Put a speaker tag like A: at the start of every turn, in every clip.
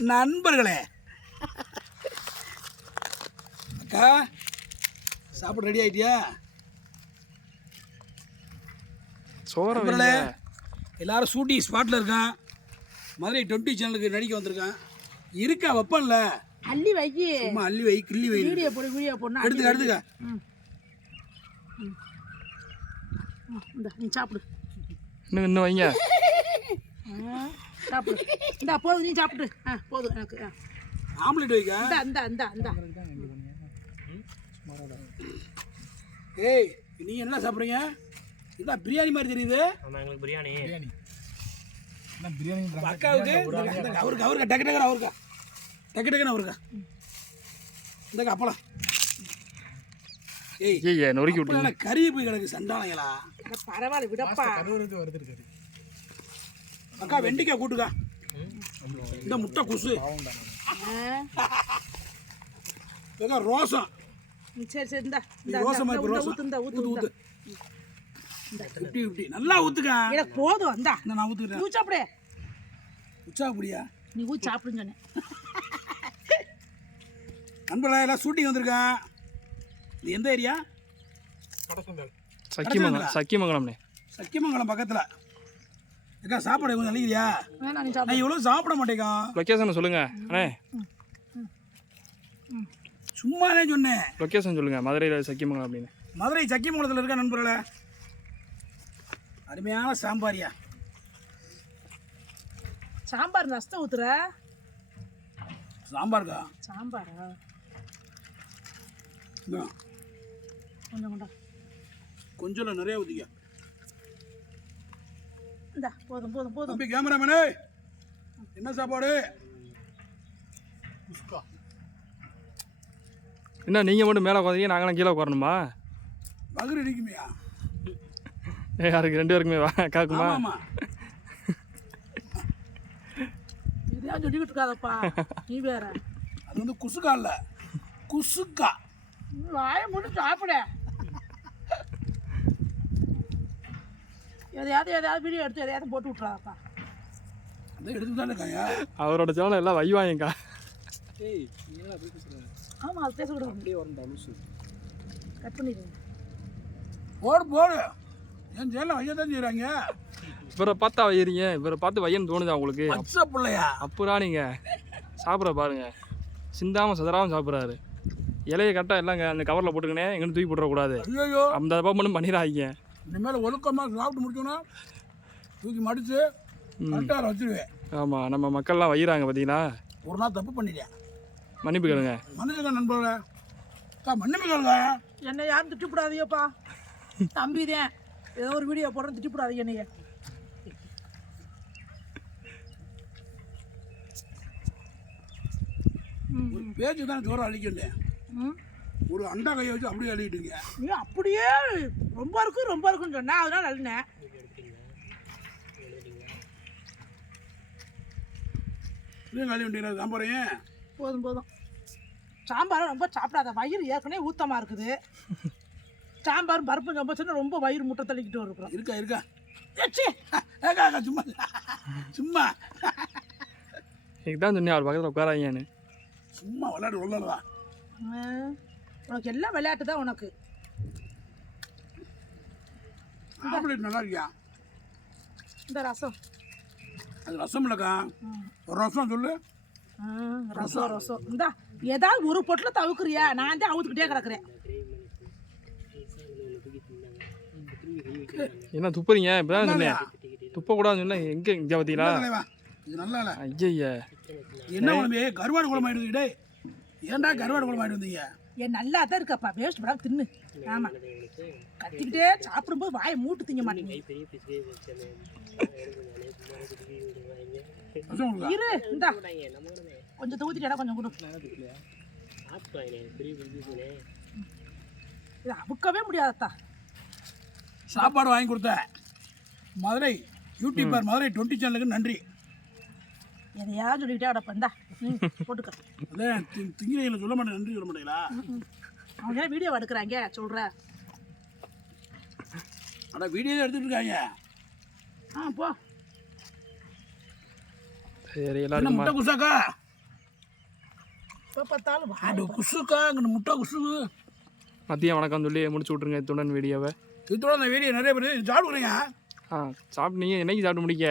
A: நண்பர்களே. அக்கா சாப்பிட ரெடி ஆயிட்டியா?
B: சோற
A: எல்லாரும் ஷூட்டிங் ஸ்பாட்டில் இருக்கான். மதுரை டுவெண்ட்டி சேனலுக்கு நடிக்க வந்திருக்கான். இருக்கா வைப்பன்ல?
C: அள்ளி வைக்கி.
A: சும்மா அள்ளி வை கிள்ளி வை.
C: வீடியோ போடு வீடியோ போடணும்
A: எடுத்துக்க எடுத்துக்க.
C: இந்த நீ சாப்பிடு.
B: இன்னும் இன்னும் வைங்க.
C: சாப்பிடு. இந்த போதும் நீ சாப்பிடு. ஆ போதும் எனக்கு ஆ.
A: ஆம்லெட் வைக்க?
C: இந்த இந்த இந்த இந்த.
A: ஏய் நீ என்ன சாப்பிட்றீங்க? இதான் பிரியாணி மாதிரி தெரியுது?
D: எங்களுக்கு பிரியாணி.
A: அப்ப அக்காவுக்கு அவருக்கு அவருக்கா டக்கு டக்குன்னு அவருக்கா. டக்கு டக்குன்னு அவருக்கா. இந்தாங்க அப்பளம். ஏய்
B: நொறுக்கி விட்டு
A: கறி போய் கிடக்கு சண்டாளைங்களா?
C: அட, பரவாயில்ல விடப்பா.
A: அக்கா வெண்டிக்காய் கூட்டுக்கா. இந்த முட்டை குசு. அக்கா ரோசம்
C: சரி சரி இந்த
A: ரோசம்
C: ஊத்து ஊத்து
A: ஊத்து. ஃபிஃப்டி ஃபிஃப்டி நல்லா ஊத்துக்கா.
C: எனக்கு போதும் இந்தா.
A: நான் ஊத்துக்கிறேன்.
C: நீ சாப்பிடு.
A: உச்சா அப்படியா?
C: நீ ஊற்றி சாப்பிடுன்னு சொன்னேன்.
A: நண்பர்களே எல்லாம் ஷூட்டிங் வந்திருக்கான் இது எந்த ஏரியா?
B: சக்கிமங்கலம் சக்கிமங்கலம்னே.
A: சக்கியமங்கலம் பக்கத்தில். அக்கா சாப்பாடு கொஞ்சம் அழிக்கிறியா
C: வேணா நீ சாப்பிடு
A: நான் இவ்வளோ சாப்பிட மாட்டேக்கா.
B: லொக்கேஷன் சொல்லுங்க. அண்ணே.
A: சும்மாவே சொன்னேன்.
B: லொக்கேஷன் சொல்லுங்க. மதுரையில் சக்கிமங்கலம் அப்படின்னு.
A: மதுரை சக்கியமங்கலத்தில் இருக்க நண்பர்களே? அருமையான சாம்பாரியா.
C: சாம்பார் ரசத்தை ஊத்துற?
A: சாம்பாருக்கா?
C: சாம்பாரா? கொஞ்சம்
A: கொஞ்சம் நிறைய ஊற்றிக்க
C: இந்தா போதும் போதும் போதும்.
A: தம்பி கேமராமேனே. என்ன சாப்பாடு?
B: என்ன நீங்கள் மட்டும் மேலே உட்காந்தீங்க நாங்களாம் கீழே உட்காரணுமா?
A: பகர் இடிக்குமையா
B: ஏ யாருக்கு? ரெண்டு பேருக்குமே வா காக்குமா?
C: இதையா சொல்லிக்கிட்டு இருக்காதப்பா. நீ வேற.
A: அது வந்து குசுக்கா இல்லை குசுக்கா
C: வாய மட்டும் சாப்பிடு. எதையாவது எதையாவது வீடியோ எடுத்து எதையாவது போட்டு விட்றாதப்பா
A: அதை எடுத்து தானே இருக்காங்க?
B: அவரோட சேனல் எல்லாம் வைவாங்கக்கா
C: ஆமாம் அது பேசக்கூடாது. கட் பண்ணிடுங்க
A: போடு போடு. என் ஜெயிலில் வைய தான் செய்கிறாங்க
B: இவரை பார்த்தா வையறீங்க. இவரை பார்த்து வையன்னு தோணுதா உங்களுக்கு?
A: பிள்ளையா?
B: அப்புறம் நீங்கள் சாப்பிட்ற பாருங்க. சிந்தாமல் சதராமல் சாப்பிட்றாரு. இலையை கரெக்டாக எல்லாங்க அந்த கவரில் போட்டுக்கினே எங்கன்னு தூக்கி போட்டுறக்கூடாது. அந்த தப்பா மட்டும் பண்ணிடாதீங்க.
A: இனிமேல் ஒழுக்கமாக சாப்பிட்டு முடிச்சோன்னா தூக்கி மடித்து கரெக்டாக வச்சிருவேன்
B: ஆமாம் நம்ம மக்கள்லாம் வையிறாங்க பார்த்தீங்களா
A: ஒரு நாள் தப்பு பண்ணிட்டேன்.
B: மன்னிப்பு கேளுங்க.
A: மன்னிச்சுக்க நண்பர்களே. மன்னிப்பு கேளுங்க.
C: என்னை யாரும் திட்டிவிடாதீங்கப்பா தம்பிதேன் ஏதோ ஒரு வீடியோ போடுறேன் திட்டிவிடாதீங்க என்னைய.
A: ஒரு பேச்சு தான் ஜோரம்
C: ம்.
A: ஒரு அண்டா கையை வச்சு அப்படியே அழிக்கிட்டீங்க
C: நீ அப்படியே ரொம்ப இருக்கும் ரொம்ப இருக்குன்னு சொன்னேன் அதனால அழுனேன்
A: இல்லையும் கழுவி விட்டீங்களா சாம்பாரையும்
C: போதும் போதும். சாம்பார் ரொம்ப சாப்பிடாத வயிறு ஏற்கனவே ஊத்தமாக இருக்குது. சாம்பார் பருப்பு ரொம்ப சொன்னா ரொம்ப வயிறு முட்டை தள்ளிக்கிட்டு இருக்கிறோம்.
A: இருக்கா இருக்கா?
C: ஏச்சி!
A: ஏக்கா சும்மா. சும்மா.
B: எனக்கு தான் சொன்னேன் அவர் பக்கத்தில் உட்காராங்கன்னு
A: சும்மா விளையாட்டு உள்ளதா
C: ஆ, உனக்கு எல்லாம் விளையாட்டு தான் உனக்கு.
A: ஆம்லேட் நல்லா இருக்கியா?
C: இந்த ரசம்.
A: அது ரசம் இல்லைக்கா. ஒரு ரசம் சொல்லு.
C: ரசம் ரசம். இந்தா ஏதாவது ஒரு பொட்டில் தவுக்குறியா நான் தான் அவுத்துக்கிட்டே கிடக்குறேன்.
B: என்ன துப்புறீங்க? இப்போ தான் சொன்னேன். துப்பக்கூடாதுன்னு சொன்னேன். எங்கே இங்கே பார்த்தீங்களா
A: தலைவா? இது நல்லா இல்லை.
B: ஐயா
A: என்ன குழம்பு? கருவாடு குழம்பு ஆயிடுது டேய் ஏன்டா கருவாடு குழம்பு ஆயிட்டு வந்தீங்க?
C: ஏன் நல்லா தான் இருக்கப்பா. வேஸ்ட் பண்ணாம தின்னு. ஆமா. கத்திக்கிட்டே சாப்பிடும்போது வாயை மூட்டு திங்க மாட்டேங்க இரு இந்தா. கொஞ்சம் ஊற்றிட்டா கொஞ்சம் கொடு. இது அவுக்கவே முடியாதத்தா.
A: சாப்பாடு வாங்கி கொடுத்த. மதுரை யூடியூபர் மதுரை டுவெண்ட்டி சேனலுக்கு நன்றி.
C: எதையா சொல்லிக்கிட்டே அடப்பா இந்தா. ம் போட்டுக்க.
A: அதே திங்கிறீங்களை சொல்ல மாட்டேன் நன்றி சொல்ல மாட்டீங்களா?
C: அவங்க ஏன் வீடியோ எடுக்கிறாங்க? சொல்கிற
A: ஆனால் வீடியோ எடுத்துட்டு இருக்காங்க.
C: ஆ போ.
B: சரி
A: என்ன
B: எல்லாருக்கும்
A: முட்டை குசாக்கா?
C: எப்போ பார்த்தாலும்
A: ஆண்டு குசுக்கா அங்கே முட்டை குசு.
B: மதியம் வணக்கம் சொல்லி முடிச்சு விட்ருங்க இத்துடன் வீடியோவை
A: இதோட அந்த வீடியோ நிறைய பேர் சாப்பிடுறீங்க
B: ஆ சாப்பிட்டு நீங்கள் என்னைக்கு சாப்பிட்டு முடிக்க?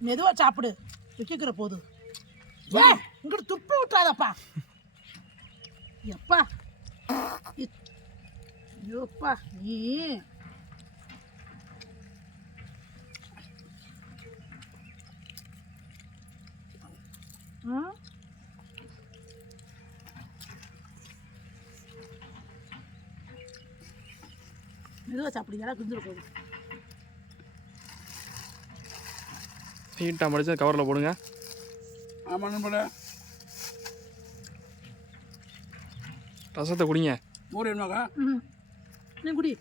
C: மெதுவா சாப்பிடு. விக்கிக்கிற போது. ஏ இங்கிட்டு துப்பி விட்டாதப்பா எப்பா? ஐயோப்பா நீ. ம்? மெதுவா சாப்பிடு எல்லாம் குஞ்சிட போகுது.
B: நீட்டாக மடிச்சு கவரில் போடுங்க.
A: ஆமாம் நண்பட
B: ரசத்தை குடிங்க.
A: மோர்
C: ம் நீ குடி.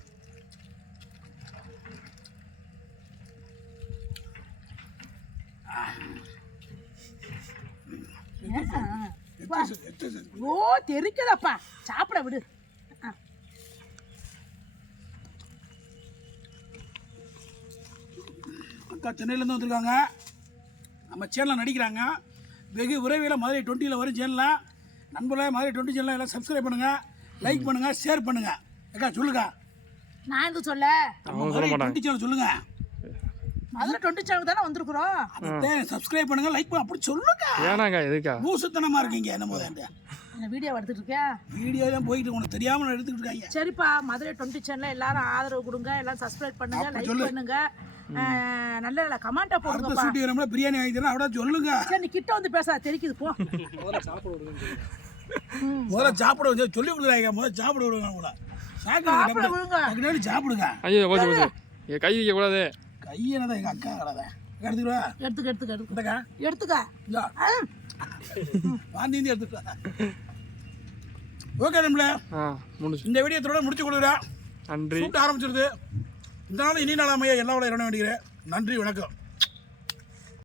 C: ஓ தெரிக்குதப்பா சாப்பிட விடு.
A: அக்கா சென்னையிலேருந்து வந்திருக்காங்க. நம்ம சேனலில் நடிக்கிறாங்க. வெகு விரைவில் மதுரை டுவெண்ட்டியில் வரும் சேனலில். நண்பர்களே மதுரை டுவெண்ட்டி சேனலை எல்லாம் சப்ஸ்கிரைப் பண்ணுங்கள் லைக் பண்ணுங்கள் ஷேர் பண்ணுங்கள் அக்கா சொல்லுங்க
C: நான் எதுக்கு சொல்ல?
B: மாட்டாங்க
A: டுவெண்ட்டி சேனல் சொல்லுங்க.
C: மதுரை டுவெண்ட்டி சேனல் தானே வந்திருக்கிறோம்?
A: அதை சப்ஸ்கிரைப் பண்ணுங்க லைக் பண்ண அப்படி சொல்லுங்க.
B: ஏனாக்கா எதுக்கா?
A: மூசுத்தனமாக இருக்கீங்க என்ன போதாண்டு
C: இந்த வீடியோ எடுத்துட்டு இருக்கேன்
A: வீடியோ தான் போயிட்டு உனக்கு தெரியாமல் எடுத்துக்கிட்டு இருக்காங்க.
C: சரிப்பா மதுரை டுவெண்ட்டி சேனல் எல்லாரும் ஆதரவு கொடுங்க எல்லாம் சப்ஸ்கிரைப் பண்ணுங்க
A: அப்ப
C: லைக்
A: சொல்லு.
C: நல்ல நல்ல கமெண்ட்டை
A: அடுத்த
C: போடுங்கப்பா
A: ஷூட்டிங் வரம்பல பிரியாணி வாங்கி தரேன் அப்படியே சொல்லுங்க.
C: சரி நீ கிட்ட வந்து பேச தெரிக்குது போ.
A: முதல்ல சாப்பிட வச்சு சொல்லி. கொடுக்குறாங்க முதல்ல சாப்பிட விடுங்க கூட
C: சாப்பிட விடுங்க.
A: சாப்பிடுங்க சாப்பிடுங்க.
B: ஐயோ போச்சு போச்சு என் கை வைக்கக்கூடாது
A: கையினதான் எங்கள் அக்கா கடாத எடுத்துக்கிறா
C: எடுத்துக்க எடுத்துக்க எடுத்துக்க. எடுத்துக்க.
A: வாந்தி எடுத்துக்கலாம் ஓகே நம்மள இந்த வீடியோத்தோட முடிச்சு கொடுக்குறேன்.
B: நன்றி.
A: ஆரம்பிச்சிருது. இந்த நாள் இனி நாள் எல்லா விட இரணம் வேண்டிக்கிறேன் நன்றி வணக்கம்.